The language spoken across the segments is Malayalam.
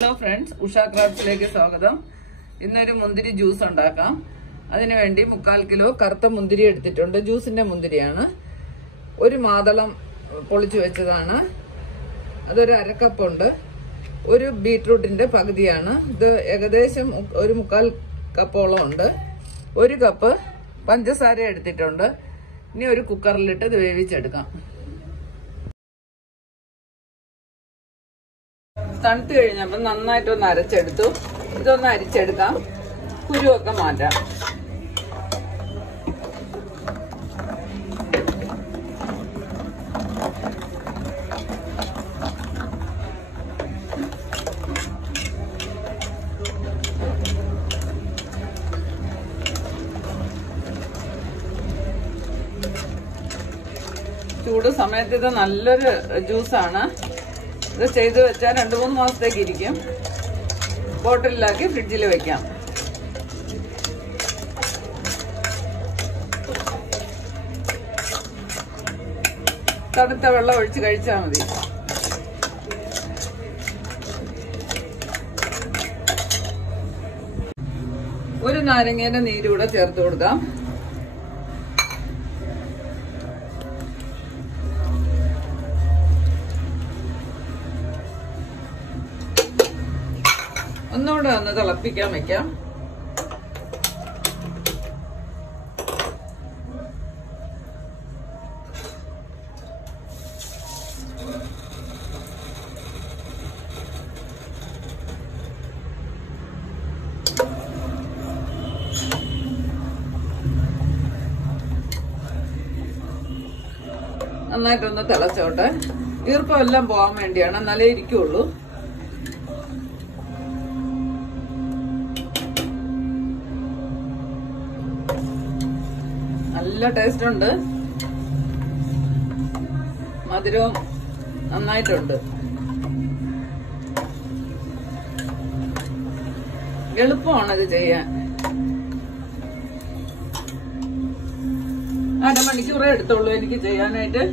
ഹലോ ഫ്രണ്ട്സ്, ഉഷ ക്രാഫ്റ്റ്സിലേക്ക് സ്വാഗതം. ഇന്നൊരു മുന്തിരി ജ്യൂസ് ഉണ്ടാക്കാം. അതിനുവേണ്ടി 3/4 കിലോ കറുത്ത മുന്തിരി എടുത്തിട്ടുണ്ട്. ജ്യൂസിന്റെ മുന്തിരിയാണ്. ഒരു മാതളം പൊളിച്ചു വെച്ചതാണ്. അതൊരു 1/2 കപ്പുണ്ട്. ഒരു ബീട്രൂട്ടിന്റെ പകുതിയാണ്. ഇത് ഏകദേശം ഒരു 3/4 കപ്പോളം ഉണ്ട്. 1 കപ്പ് പഞ്ചസാര എടുത്തിട്ടുണ്ട്. ഇനി ഒരു കുക്കറിലിട്ട് ഇത് വേവിച്ചെടുക്കാം. തണുത്ത് കഴിഞ്ഞപ്പോൾ നന്നായിട്ടൊന്ന് അരച്ചെടുത്തു. ഇതൊന്ന് അരിച്ചെടുക്കാം. കുരുവൊക്കെ മാറ്റാം. ചൂട് സമയത്ത് ഇത് നല്ലൊരു ജ്യൂസാണ്. ഇത് ചെയ്ത് വെച്ചാൽ 2-3 മാസത്തേക്ക് ഇരിക്കും. ബോട്ടിലാക്കി ഫ്രിഡ്ജിൽ വെക്കാം. തണുത്ത വെള്ളം ഒഴിച്ച് കഴിച്ചാൽ മതി. ഒരു നാരങ്ങയുടെ നീരൂടെ ചേർത്ത് കൊടുക്കാം. ഒന്നുകൂടെ ഒന്ന് തിളപ്പിക്കാൻ വെക്കാം. നന്നായിട്ടൊന്ന് തിളച്ചോട്ടെ. ഈർപ്പം എല്ലാം പോകാൻ വേണ്ടിയാണ്, എന്നാലേ ഇരിക്കുള്ളൂ. നല്ല ടേസ്റ്റ് ഉണ്ട്. മധുരവും നന്നായിട്ടുണ്ട്. എളുപ്പമാണ് ഇത് ചെയ്യാൻ. 1/2 മണിക്കൂറേ എടുത്തുള്ളൂ എനിക്ക് ചെയ്യാനായിട്ട്.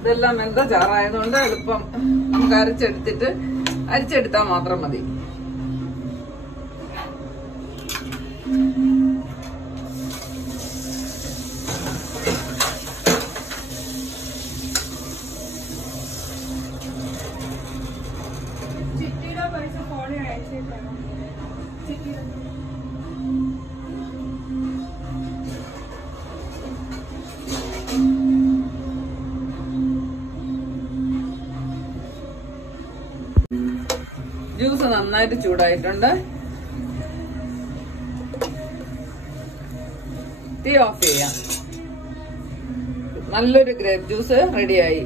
ഇതെല്ലാം എന്താ ചാറായതുകൊണ്ട് എളുപ്പം നമുക്ക് അരിച്ചെടുത്താൽ മാത്രം മതി. ജ്യൂസ് നന്നായിട്ട് ചൂടായിട്ടുണ്ട്. തീ ഓഫ് ചെയ്യാം. നല്ലൊരു ഗ്രേപ്പ് ജ്യൂസ് റെഡിയായി.